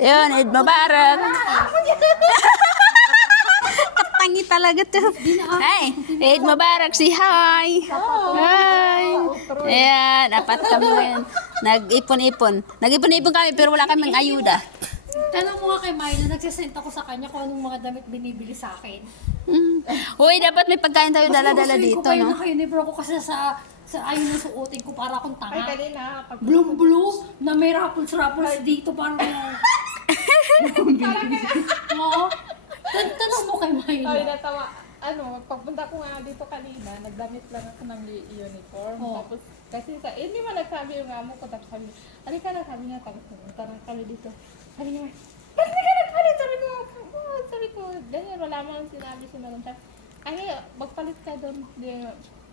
Yun, Eid Mubarak. Katangi talaga to. Hey, Eid Mubarak, si hi. Hi. Ayan, apat kami ngayon. Nag-ipon-ipon. Nag-ipon-ipon kami pero wala kaming ayuda. Tanong mo nga kay Milo, nagsasend ako sa kanya kung anong mga damit binibili sa akin. Uy, dapat may pagkain tayo dala-dala Gusto dito, ko pa yun no? naka-unibro ko kasi sa ayun yung suotin ko para akong Ay, tanga. kanina, pag... Blue na may raffles dito parang... Oo. Tanong mo kay Milo. Ay, natawa. Ano, pagpunta ko nga dito kanina, nagdamit lang ako ng uniform. Oh. Tapos, kasi hindi man nagsabi yung amo ko. Tapos sabi, halika na, sabi niya, tapos pumunta na kami dito. Sabi niya, ba't hindi ka nagpalit? Sabi ko, ganyan, wala mo sinabi si Madam. Ay, magpalit ka doon. Di,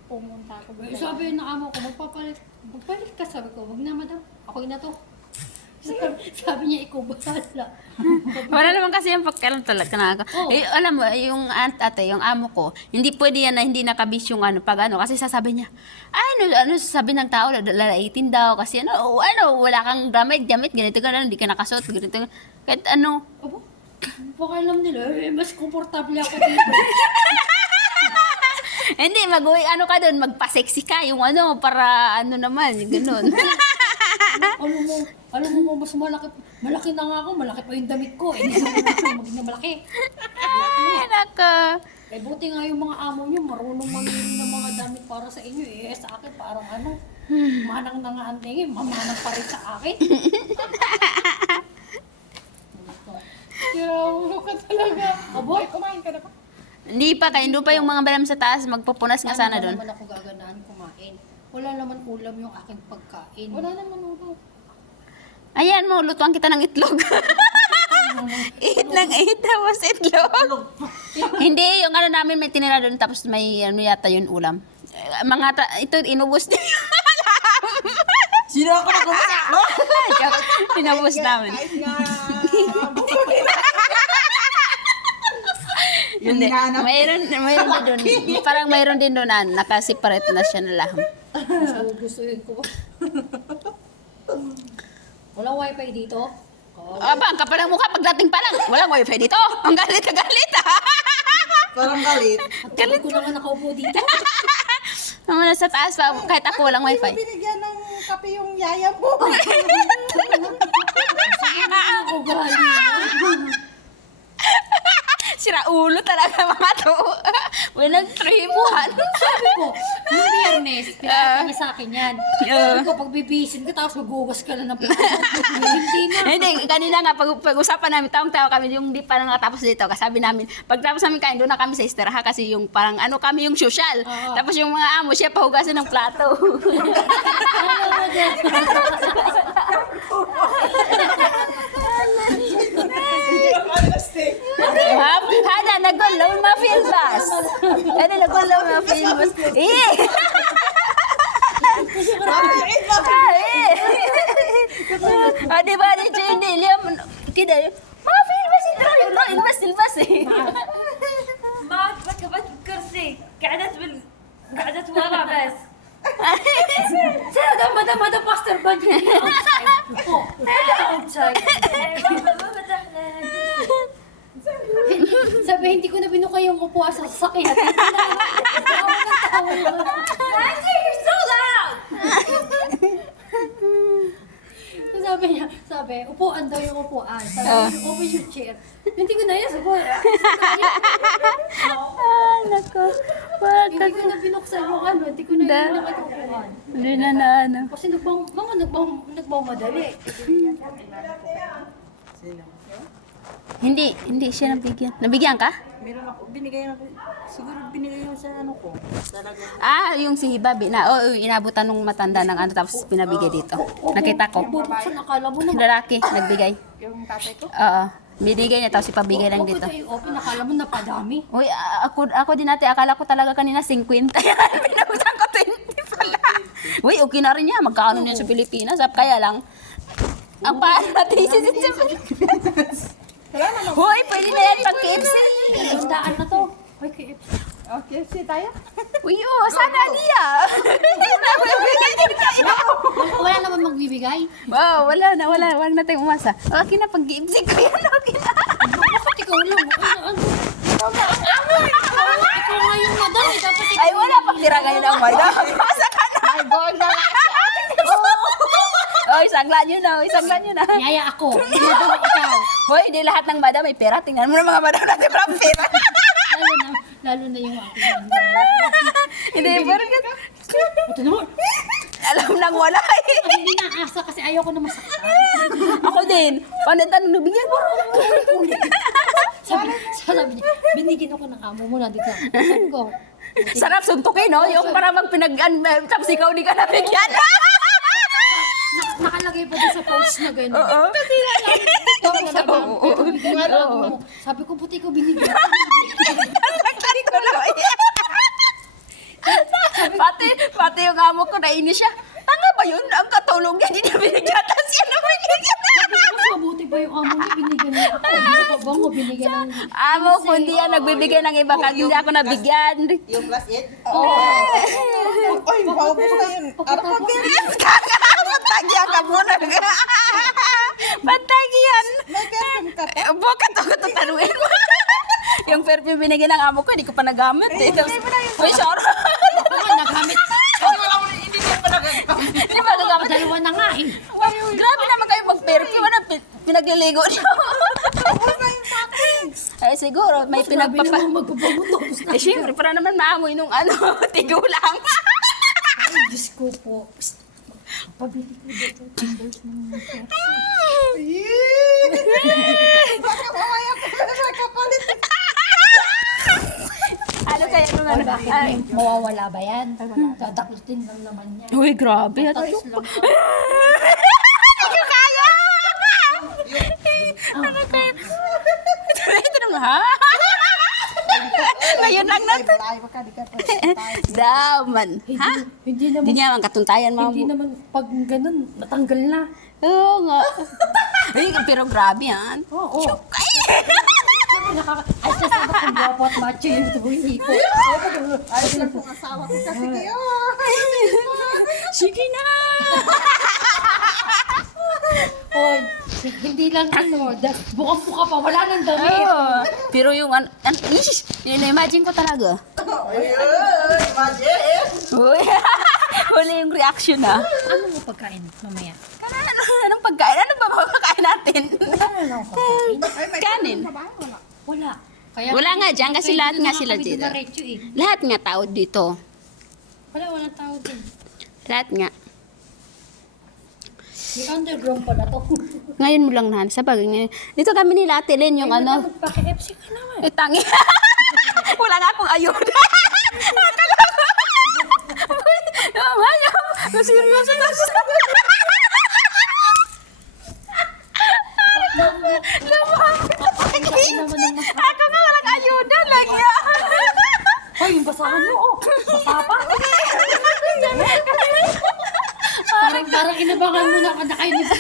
pumunta ako. Sabi ng amo ko, magpalit ka. Sabi ko, wag na madam, ako na to. Sabi niya, ikaw bahala. Wala naman kasi yung pagkalan talaga na. Oh. Eh, alam mo, yung ate, yung amo ko, hindi pwede yan na hindi nakabis yung ano, pag ano, kasi sasabi niya, ano sasabi ng tao, lalaitin daw, kasi wala kang gamit, ganito ka na, hindi ka nakasuot, ganito, kahit ano. Abo, baka alam nila, mas komportable ako dito. Hindi, ano ka doon, magpa-sexy ka, yung ano, para ano naman, yung ganun. Alam mo, mas malaki na nga ako, malaki pa yung damit ko. Eh, di sa maging na malaki. Ay, naka. Eh, buti nga yung mga amo nyo, marunong mamili ng mga damit para sa inyo. Eh, sa akin, parang manang na nga ang tingin, mamanang pa rin sa akin. Kira, ulo ka talaga. Abo? Ay, kumain ka na pa. Hindi pa, kayo pa yung mga balam sa taas, magpupunas nga sana doon. Paano ba naman ako gaganahan kumain? Wala naman ulam yung aking pagkain. Wala naman ulo. Ayan mo, lutuan kita ng itlog. Eat ng eat, tapos itlog. Hindi, yung ano namin may tinira doon, tapos may ano yata yun ulam. Ito, inubos niya. Sino ako na kumasak, no? Inubos namin. Kahit nga, Hindi, mayroon din doon. Parang mayroon din doon, naka-separate na siya na laham. Gustuin ko. Walang wifi dito? Aba, ang kapal ng mukha pagdating pa lang. Walang wifi dito. Ang galit ka galit. Parang galit. Galit ko na nga nakaupo dito. Naman sa taas pa, kahit ako walang wifi. binigyan ng kape yung yaya mo. Ako galing. Sira ulo talaga mga to. Walang tribuhan. Sabi ko, yung biyernes, pinakita niya sa akin yan. Sabi ko, pag bibisin ka, tapos magugas ka na ng plato. Hindi na. Hindi, kanina nga pag-usapan namin, tawang-tawa kami yung di pa natapos dito. Kasabi namin, pagtapos namin kain, doon na kami sa istiraha kasi yung parang kami yung social. Oo. Tapos yung mga amo, siya pahugasin ng plato. Ano ba dyan? Hana, nagulaw na filbas. Ano, nagulaw na filbas. Eh! Di ba ni Jenny, Liam, kida, mga filbas ito, ilbas eh. ما ركبت بكرسي قعدت ورا بس Sino madam Pastor Banjo? Oh, outside. ما فتحنا Sabi, hindi ko na binukay yung upuan sa sasakyan. Tawa ng tawa naman. Nancy, you're so loud Sabi, upuan daw yung upuan. Sabi, open yung chair. Hindi ko na yan, sabi. Nako. Hindi ko na binuksan yung hindi ko na yun nakatupuan. Hindi na. Kasi nagmamadali. Sino? Hindi siya nabigyan. Nabigyan ka? Meron ako, binigay ako. Siguro binigay ko sa ano ko. Talagang Yung si Babi inabutan nung matanda ng tapos pinabigay dito. Nakita ko. Bubuksan, akala mo naman. Lalaki, nagbigay. Yung tatay ko. Oo. Binigay niya tapos ipabigay lang dito. Bakit yung open, akala mo napadami. Uy, ako din natin, akala ko talaga kanina 50. Pinabutang ko 20 pala. Uy, okay na rin niya. Magkano niya sa Pilipinas? Kaya lang, ang paanatis sa Pilipinas. Uy, pwede na yan pag KFC. Tandaan na to. Ay, KFC. Okay, si tayo? Uy, sana niya. Wala naman magbibigay. Wow, wala na. Wala na tayong umasa. Okay na, pag-giibsig ko yan. Okay na. Bakit ikaw lang? Ikaw nga yung madam. Dapat ikaw. Ay, wala pang tira ngayon ang madam. Masa ka na. Ay, goal na nga. Oy, saglan nyo na. Yaya ako. Madam ikaw. Hoy, hindi lahat ng madam may pera. Tingnan mo na mga madam natin parang pera. Lalo na yung aking Hindi, parang ito naman. alam nang wala eh. Hindi naasa kasi ayaw ko na masaktan. Ako din. Paano nabigyan mo? Sabi niya, binigyan ako ng amo mo na dito. Sabi ko, Sarap suntukin, no? Yung parang tapos ikaw di ka nabigyan. nakalagay pa din sa post na gano'n. Oo. Sabi ko, buti ko binigyan. Saktan ko na. Pati yung amo ko nainis siya. Tanga ba yun? Ang katulong niya, hindi niya binigyan. Tapos yan ang binigyan. Mas mabuti pa yung amo niya, binigyan niya ako. Hindi ko ba mo binigyan ng... Amo ko, hindi yan nagbibigay ng iba kag hindi ako nabigyan. Yung class 8? Oo. Ay, paubos na yun. Yes, kaka! Patagyan ka muna. Patagyan. May perfume ka pa. Bukat ako ito tanungin mo. Yung perfume binigyan ng amo ko, hindi ko pa nagamit. Eh. Uy, sorry. Baka nagamit. Hindi pa nagamit. Dalawa na nga eh. Grabe naman kayo mag-perfume. Ano, pinagliligo niyo. Ay, siguro, may Sabi pinagpapa... naman magpapagot tapos na. Eh, syempre, para naman maamoy nung tigulang. Ay, Diyos ko po. Psst. Pabili ko dito. Timbers ng Baka mamaya ko na nakapalit. Ano kaya nung ano? Ay. Mawawala ba yan? Dadakutin lang naman niya. Uy, grabe. Tapos lang. Hindi ko kaya! Ano kaya? Ito naman, ha? Ngayon lang na to. Ay, baka di ka pa. Daman. Ha? Hindi Hindi naman, niya man katuntayan, ma'am. hindi naman pag ganun, matanggal na. Oo nga. Ay, pero grabe yan. Oo. Ay, sasabi ko guwapo at macho yung tuwing ko. Ay, sila kong asawa ko kasi kayo. Sige na! Oy, hindi lang ano, bukang-buka pa, wala nang damit. Oo. Pero yung imagine ko talaga. Ayun, imagine. Uy, huli yung reaction na. Ano mo pagkain mamaya? Anong pagkain? Ano ba makakain natin? Wala lang pagkain. Kanin. Wala. Kaya, Wala nga dyan kasi lahat nga sila dito. Diretso eh. Lahat nga tao dito. Walang tao din. Lahat nga. May underground pala to. Ngayon mo lang nahan. Sa bagay ngayon. Dito kami nila Ate Len yung ano. Magpaka-FC ka naman. Eh, tangi. Wala nga akong ayuda. Akala ko. Ayaw. Seryoso na siya. Ako nga walang ayuda. Lagi. Hoy, yung basahan mo, oh. Basa pa. Parang inabangan mo na kada kayo nito.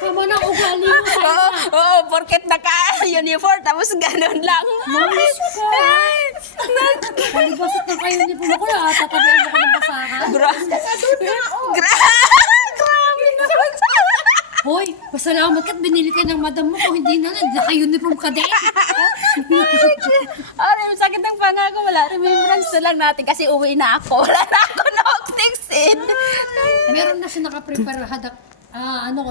Tama na ugali mo sa Oo, oo, porket naka-uniform, tapos ganun lang. Mamis ka. Palibasot na kayo niyo po ako na. Tatabihin mo ko ng basahan. Grabe naman. Hoy, pasalamat ka't binili ka ng madam mo. Kung hindi na, naka-uniform ka din. Ay, sakit ang pangako. Wala, remembrance na lang natin kasi uwi na ako. Wala na ako na-optixin. Meron na siya nakaprepare hadak.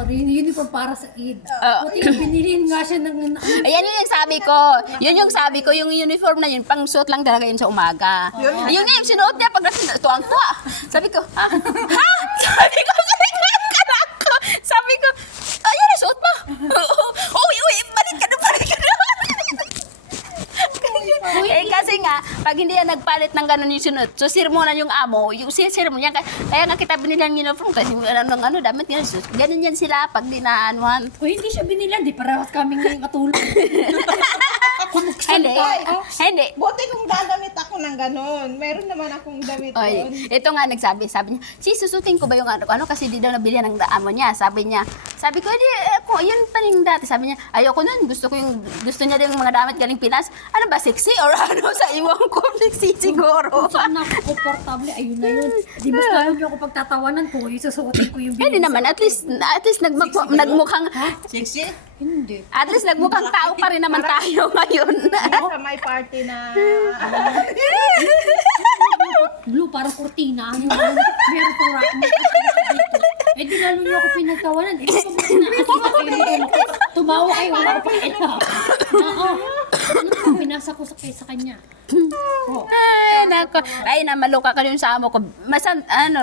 Uniform para sa Eid. Oo. Buti binili nga siya ng... Ayan yun yung sabi ko. Yun yung sabi ko, yung uniform na yun, pang suot lang talaga yun sa umaga. Yun nga yung sinuot niya pag tuwang-tuwa. Sabi ko, ha? Sabi ko, sabi ko, ayun, suot mo. Uy, balik ka na. Eh kasi nga, pag hindi yan nagpalit ng ganun yung sunod, so sirmonan yung amo, yung sirmon yan, kaya nga kita binilang uniform kasi damit nga, so, ganun yan sila pag di na anuhan. Hoy, hindi siya binili. Di parehas kami ngayon katulog. Hindi. Buti kung dadamit ako ng ganun. Meron naman akong damit Oy, doon. ito nga sabi niya, susutin ko ba yung ano kasi di daw nabili ng amo niya. Sabi niya, Sabi ko, ako, yun pa rin dati. Sabi niya, ayoko nun. Gusto niya din yung mga damit galing Pinas. Ano ba, sexy? Or ano, sa iwan ko, sexy siguro. Kung saan ako komportable, ayun na yun. Di ba lalo niyo ako pagtatawanan ko, isusuotin ko yung Hindi naman, at least nagmukhang, Sexy? Hindi. at least nagmukhang tao pa rin naman tayo ngayon. Sa may party na... Blue, parang kurtina. Yung meron pang rack mo. Eh di lalo niyo ako pinagtawanan. Eh, tumawa kayo, wala ko pang ito. Oo. Ano pa, pinasa ko sa kanya. Ay, nako. Ay, namaluka ka rin sa amo ko.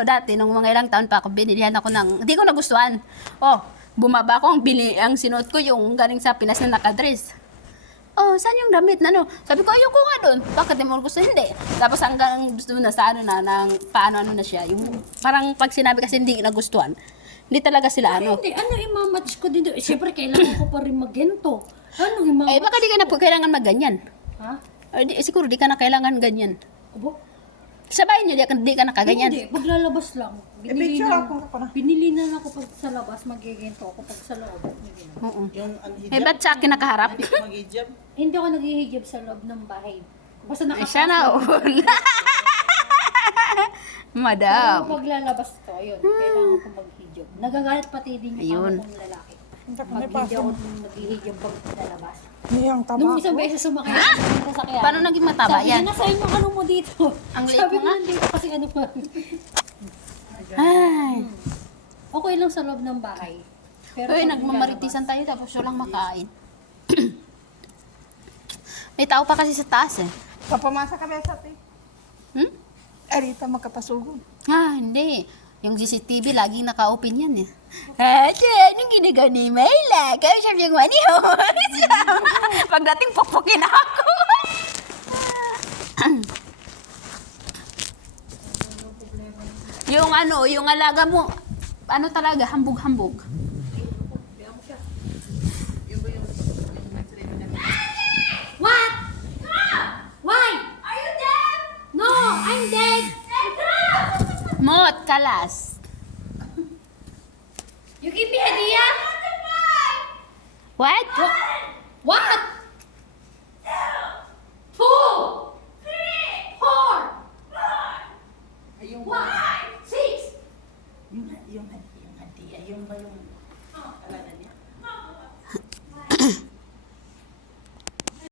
Dati, nung mga ilang taon pa ako, binilihan ako ng, hindi ko nagustuhan. Oh, bumaba ko, ang sinuot ko yung galing sa Pinas na nakadress. Oh, saan yung damit na no? Sabi ko, ayoko nga doon. Bakit di mo gusto? Hindi. Tapos hanggang gusto mo na sa paano na siya. Yung, parang pag sinabi kasi hindi nagustuhan, hindi talaga sila Hindi, imamatch ko din doon. Siyempre, kailangan ko pa rin magento. Eh, baka di ka na po kailangan magganyan. Ha? Siguro di ka na kailangan ganyan. Abo? Sabahin niyo, di ka na kaganyan. Hindi, paglalabas lang. Picture ako pa na. Binili na lang ako pag sa labas, magigento ako pag sa loob. Hindi na. Oo. Yung unhijab. Eh, ba't sa akin nakaharap? Hindi ko mag-hijab. Hindi ako naghihijab sa loob ng bahay. Basta Ay, siya na all. Madam. Kung maglalabas to, yun, kailangan ko maghijab. Nagagalit pati din yung Ayun. amo kong lalaki. Pag hindi ako maghihijab pag lalabas. Niyang Nung isang beses sumakay ako sa sasakyan. Paano naging mataba Sabi yan? niya, nasa inyo ano mo dito. Ang liit Sabi mo ko nga. nandito kasi ano pa. Ay. Okay lang sa loob ng bahay. Pero Uy, pag nagmamaritisan tayo tapos walang makain. May tao pa kasi sa taas eh. Kapamasa ka ba sa ate? Hmm? Arita magkapasugod. Hindi. Yung CCTV, laging naka-open yan eh. Ate, anong ginagawa ni Mayla? Kaya siya yung manihon. Pagdating, pupukin ako. yung alaga mo, ano talaga, hambog-hambog. What? Why? Are you dead? No, I'm dead. Mot, kalas. You give me idea? What? What? 2, 3, 4, 5, 6. Yung hadiah, yung ba yung